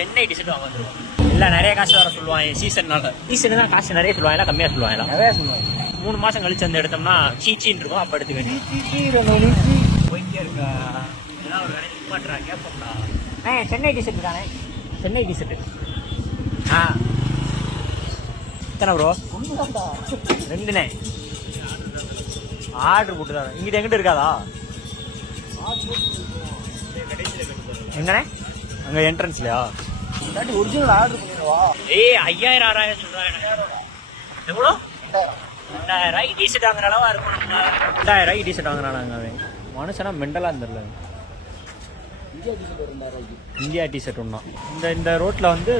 Chennai T shirt வாங்க வந்துருவோம். இல்லை நிறைய காசு வர சொல்லுவாங்க சீசன்னால. சீசன் தான் காசு நிறைய சொல்லுவாங்க, கம்மியாக சொல்லுவாங்க. நிறைய சொல்லுவாங்க. 3 மாதம் கழிச்சு வந்து எடுத்தோம்னா சீச்சின்னு இருக்கும். அப்போ எடுத்துக்க போயிட்டே இருக்கா இதெல்லாம் ஒரு கடைக்கு மாட்டுறா கேட்போம்டா. சென்னை டிஷர்ட் தானே, சென்னை டிஷர்ட். எத்தனை ப்ரோ? 2ண்ணே ஆர்டர் போட்டு தான். இங்கிட்ட எங்கிட்ட இருக்காதா? எங்கண்ணே? அங்கே என்ட்ரன்ஸ்லையா? Original order பண்ணிடுவா. 5000 6000 சொல்கிறாங்க. எவ்வளோ? 2000 டிஷர்ட் வாங்குற அளவா இருக்கும். 2000 டிஷர்ட் வாங்குறானாங்க அவன். மனுஷனா மெண்டலாக இருந்துடல. இந்தியா டிஷர்ட் ஒன்றா. இந்த ரோட்டில் வந்து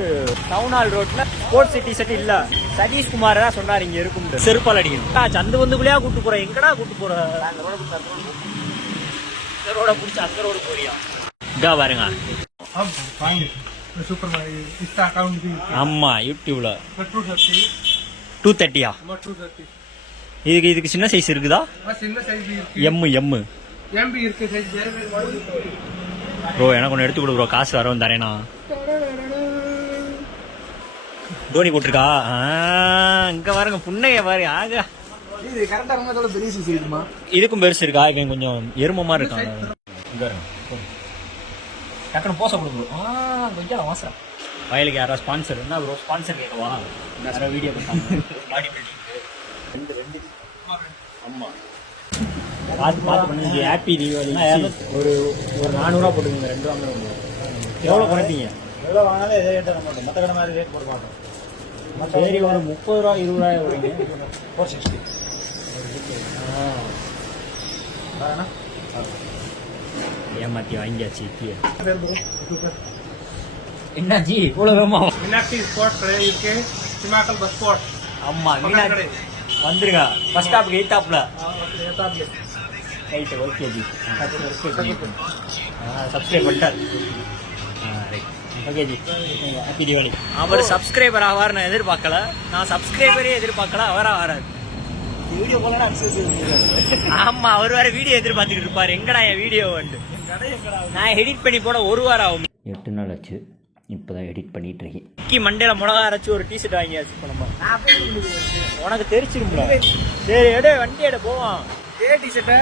டவுன் ஹால் ரோட்டில் ஸ்போர்ட்ஸ் டிஷர்ட் இல்லை. சதீஷ்குமார் தான் சொன்னார் இங்கே இருக்கும் செருப்பால் அடிக்கணும். சந்து வந்துக்குள்ளேயா கூப்பிட்டு போகிறேன். எங்கடா கூப்பிட்டு போகிறேன்? இந்த ரோட பிடிச்சி அந்த ரோடு போறியா? இதா பாருங்க. ஆமாம் யூடியூப்ல 230. இதுக்கு சின்ன சைஸ் இருக்குதா? எம் ப்ரோ எனக்கு ஒன்று எடுத்து கொடு ப்ரோ, காசு வரவும் தரேனா. தோனி போட்டிருக்கா? இங்கே பாருங்க புண்ணைய பாரு. ஆக இதுக்கும் பெருசு இருக்கா? இவன் கொஞ்சம் எரும மாதிரி இருக்காங்க. இங்கே பாருங்க டக்குனு போச கொடுக்குறோம். கொஞ்சம் அவசரம். வயலுக்கு யாராவது ஸ்பான்சர் என்ன ப்ரோ? ஸ்பான்சர் கேட்கவா? யாராவது வீடியோ பண்ணாங்க பாடி பில்டிங்கு 2 ஆமாம் பார்த்து பண்ணி ஹாப்பி தீபாவளி. ஒரு 400 போட்டுக்கோங்க. 2 வாங்குறவங்க எவ்வளோ குறைப்பீங்க? எவ்வளோ வாங்கினாலும் எதை ரேட் தர மாட்டோம். மற்ற கடை மாதிரி ரேட் போட மாட்டோம். சரி ஒரு 30 ரூபா 20 ரூபாய் வருங்க. 460. ஏமாத்தி வாங்கியாச்சு. என்னாச்சு இவ்வளோ வேமா? மீனாட்சி ஸ்பாட் கடை இருக்கு. Simmakkal bus spot. ஆமாம் மீனாட்சி வந்துருங்க. பஸ் ஸ்டாப்புக்கு எய்த்தாப்ல. Right okay ji. சப்ஸ்கிரைப் பண்ணிட்டார். Right okay ji. Happy Deepavali. அவர் சப்ஸ்கிரைபர் ஆவார் நான் எதிர்பார்க்கல. நான் சப்ஸ்கிரைபரே எதிர்பார்க்கல. அவராக வராது வீடியோ போல ஆமாம் அவர் வேறு வீடியோ எதிர்பார்த்துக்கிட்டு இருப்பார். எங்கடா என் வீடியோ வந்து நான் எடிட் பண்ணி போட 1 வாரம் ஆகும். 8 நாள் ஆச்சு. இப்போதான் எடிட் பண்ணிட்டு இருக்கேன். மண்டையில மிளகா அரைச்சி ஒரு டிஷர்ட் வாங்கியாச்சு. இப்போ நம்ம உனக்கு தெரிச்சிருங்களா? சரி எடு வண்டி எடு போவோம். டிஷர்ட்டை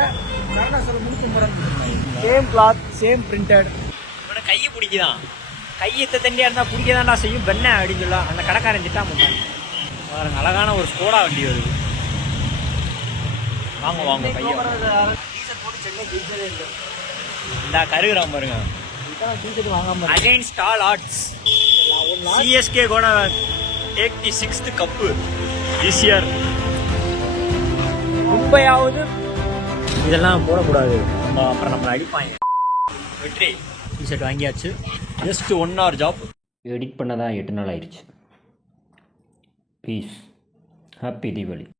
சேம் கிளாத் சேம் பிரிண்டட். இவனை கையை பிடிக்குதான். கையத்தை தண்டியா இருந்தால் பிடிக்கதான்டா செய்யும் பெண்ணை அப்படின்னு சொல்லலாம். அந்த கடைக்காரன் திட்டா மாட்டாங்க. பாருங்க அழகான ஒரு ஸ்கோடா வண்டி வருது. வாங்க வாங்க கையை டிஷர்ட் போட்டு சென்னை ஜெயிச்சதே இல்லை. இந்த கருகிறான் பாருங்க. டிஷர்ட் வாங்காம against all odds CSK gonna take the 6th cup this year. மும்பையாவது இதெல்லாம் போடக்கூடாது. அப்புறம் நம்மளை அடிப்பாங்க. வெற்றி டிஷர்ட் வாங்கியாச்சு. Just 1 hour job. எடிட் பண்ணதான் 8 நாள் ஆயிடுச்சு. பீஸ். ஹாப்பி தீபாவளி.